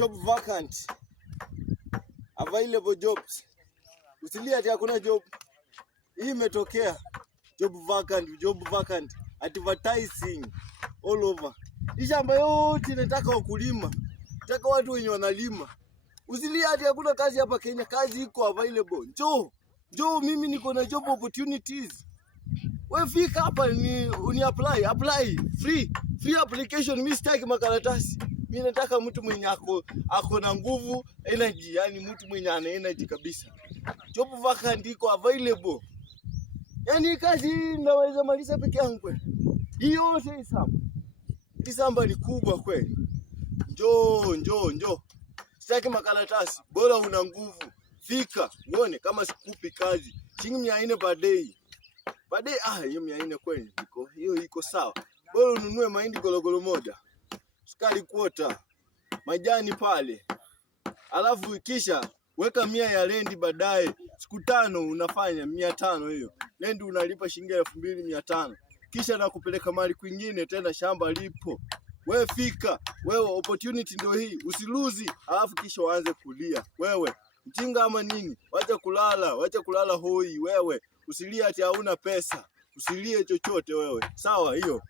job vacant, available jobs. Usilie ati hakuna job. Hii imetokea job vacant, advertising all over. Hii shamba yote inataka wakulima, nataka watu wenye wanalima. Usilie ati hakuna kazi hapa Kenya, kazi iko available. Njoo mimi niko na job opportunities. Wewe fika hapa ni apply free application. Mimi sitaki makaratasi. Mimi nataka mtu mwenye ako na nguvu, energy, yani mtu mwenye ana energy kabisa. Job vacant iko available. Yani kazi naweza maliza peke yangu. Hiyo yote isamba ni kubwa kweli. Njoo. Sitaki makaratasi. Bora una nguvu. Fika, uone kama sikupi kazi. Shilingi 400 per day. Hiyo 400 kweli. Hiyo iko sawa. Bora ununue mahindi gologolo moja. Sukari kwota. Majani pale. Alafu kisha weka 100 ya rendi baadaye. Siku 5 unafanya 500 hiyo. Rendi unalipa shilingi 2500. Kisha na kupeleka mali kwingine tena shamba lipo. Wewe fika. Wewe opportunity ndio hii. Usiluzi. Alafu kisha uanze kulia. Wewe mjinga ama nini? Wacha kulala hoi wewe. Usilie ati hauna pesa. Usilie chochote wewe. Sawa hiyo.